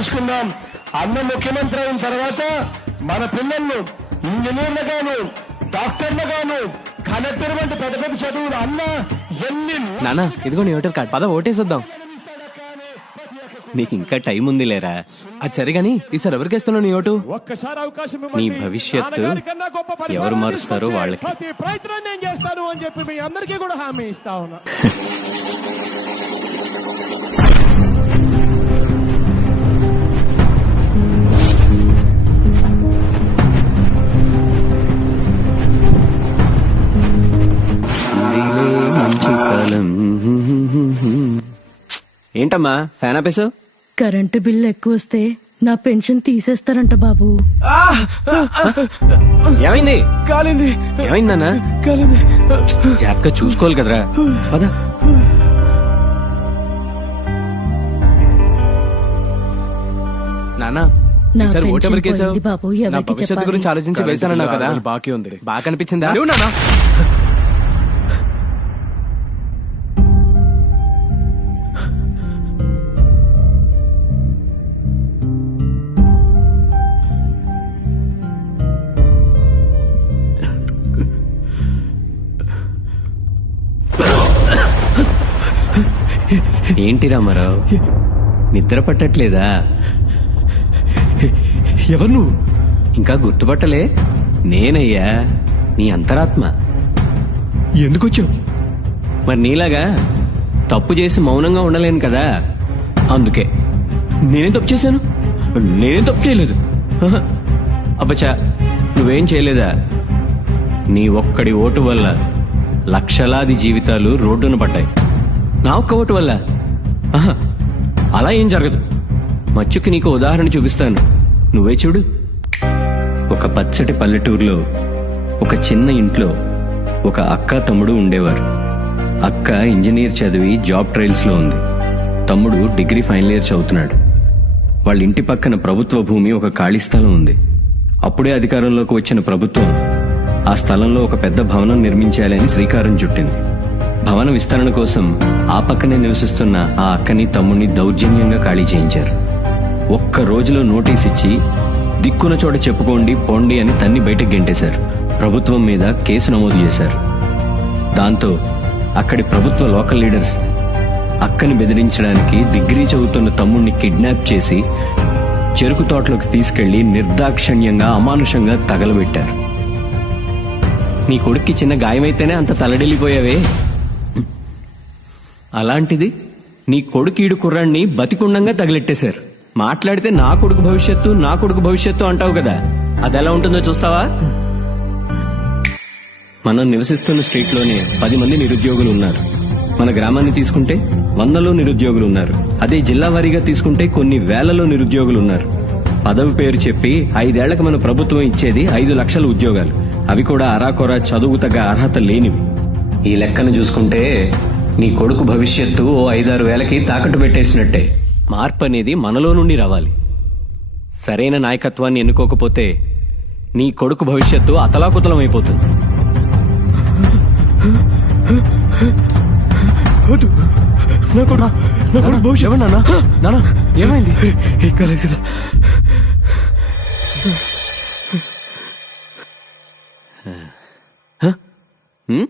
చేసుకుందాం. అన్న ముఖ్యమంత్రి అయిన తర్వాత మన పిల్లలను ఇంజనీర్లుగాను డాక్టర్లుగాను కలెక్టర్ వంటి పెద్ద పెద్ద చదువులు అన్న ఎన్ని నానా ఇదిగో నీ ఓటర్ కార్డ్ పద ఓటేసొద్దాం. నీకు ఇంకా టైం ఉంది లేరా అది సరే గాని ఈసారి ఎవరికేస్తున్నావు నీ ఓటు? ఒక్కసారి అవకాశం నీ. భవిష్యత్తు ఎవరు మారుస్తారో వాళ్ళకి. ప్రతి ప్రయత్నం నేను చేస్తాను అని చెప్పి మీ అందరికీ కూడా హామీ ఇస్తా ఉన్నా. ఏంటమ్మా ఫ్యాన్ ఆపేసావు కరెంటు బిల్లు ఎక్కువ వస్తే నా పెన్షన్ తీసేస్తారంట బాబు. ఏమైంది? కాలింది. ఏమైందన్నా కాలింది. జాగ్రత్తగా చూసుకోవాలి కదరా. పద. నానా నా ఈసారి ఓటు పెన్షన్ ఎవరికేసావు పోయింది బాబు, నా ఎవరికి భవిష్యత్తు చెప్పాలి? గురించి ఆలోచించి వేశానన్నావు కదా. బాకీ ఉంది. బాగా కనిపించిందా నువ్వు నానా ఏంటి రామారావు? నిద్ర పట్టట్లేదా? ఎవరు నువ్వు? ఇంకా గుర్తుపట్టలే? నేనయ్యా నీ అంతరాత్మ. ఎందుకు వచ్చావు మరి నీలాగా తప్పు చేసి మౌనంగా ఉండలేను కదా? అందుకే. నేనేం తప్పు చేశాను? నేనేం తప్పు చేయలేదు. హహ. అబ్బచ్చా నువ్వేం చేయలేదా? నీ ఒక్కడి ఓటు వల్ల లక్షలాది జీవితాలు రోడ్డున పడ్డాయి. నా ఒక్క ఓటు వల్ల అలా ఏం జరగదు. మచ్చుకి నీకు ఉదాహరణ చూపిస్తాను. నువ్వే చూడు. ఒక పచ్చటి పల్లెటూరులో ఒక చిన్న ఇంట్లో ఒక అక్క తమ్ముడు ఉండేవారు. అక్క ఇంజనీర్ చదివి జాబ్ ట్రయల్స్లో ఉంది. తమ్ముడు డిగ్రీ ఫైనల్ ఇయర్ చదువుతున్నాడు. వాళ్ళ ఇంటి పక్కన ప్రభుత్వ భూమి ఒక ఖాళీ స్థలం ఉంది. అప్పుడే అధికారంలోకి వచ్చిన ప్రభుత్వం ఆ స్థలంలో ఒక పెద్ద భవనం నిర్మించాలని శ్రీకారం చుట్టింది. భవన విస్తరణ కోసం ఆ పక్కనే నివసిస్తున్న ఆ అక్కని తమ్ముడిని దౌర్జన్యంగా ఖాళీ చేయించారు. ఒక్క రోజులో నోటీస్ ఇచ్చి దిక్కున చోట చెప్పుకోండి పోండి అని తన్ని బయటకు గెంటేశారు. ప్రభుత్వం మీద కేసు నమోదు చేశారు. దాంతో అక్కడి ప్రభుత్వ లోకల్ లీడర్స్ అక్కని బెదిరించడానికి డిగ్రీ చదువుతున్న తమ్ముణ్ణి కిడ్నాప్ చేసి చెరుకు తోటలోకి తీసుకెళ్ళి నిర్దాక్షణ్యంగా అమానుషంగా తగలబెట్టారు. నీ కొడుక్కి చిన్న గాయమైతేనే అంత తలడిల్లిపోయావే? అలాంటిది నీ కొడుకీడు కుర్రాన్ని బతికుండంగా తగిలెట్టేశారు. మాట్లాడితే నా కొడుకు భవిష్యత్తు నా కొడుకు భవిష్యత్తు అంటావు కదా. అది ఎలా ఉంటుందో చూస్తావా? మనం నివసిస్తున్న స్టేట్లోనే లోనే పది మంది నిరుద్యోగులు ఉన్నారు. మన గ్రామాన్ని తీసుకుంటే వందలో నిరుద్యోగులు ఉన్నారు. అదే జిల్లా వారీగా తీసుకుంటే కొన్ని వేలలో నిరుద్యోగులు ఉన్నారు. పదవి పేరు చెప్పి ఐదేళ్ళకు మన ప్రభుత్వం ఇచ్చేది ఐదు లక్షల ఉద్యోగాలు. అవి కూడా అరాకొరా చదువు తగ్గ అర్హత లేనివి. ఈ లెక్కను చూసుకుంటే నీ కొడుకు భవిష్యత్తు ఓ ఐదారు వేలకి తాకట్టు పెట్టేసినట్టే. మార్పు అనేది మనలో నుండి రావాలి. సరైన నాయకత్వాన్ని ఎన్నుకోకపోతే నీ కొడుకు భవిష్యత్తు అతలాకుతలం అయిపోతుంది. నా నా కొడుకు భవిష్యత్ ఏమైంది? ఎక్కలేదు కదా హ్మ్?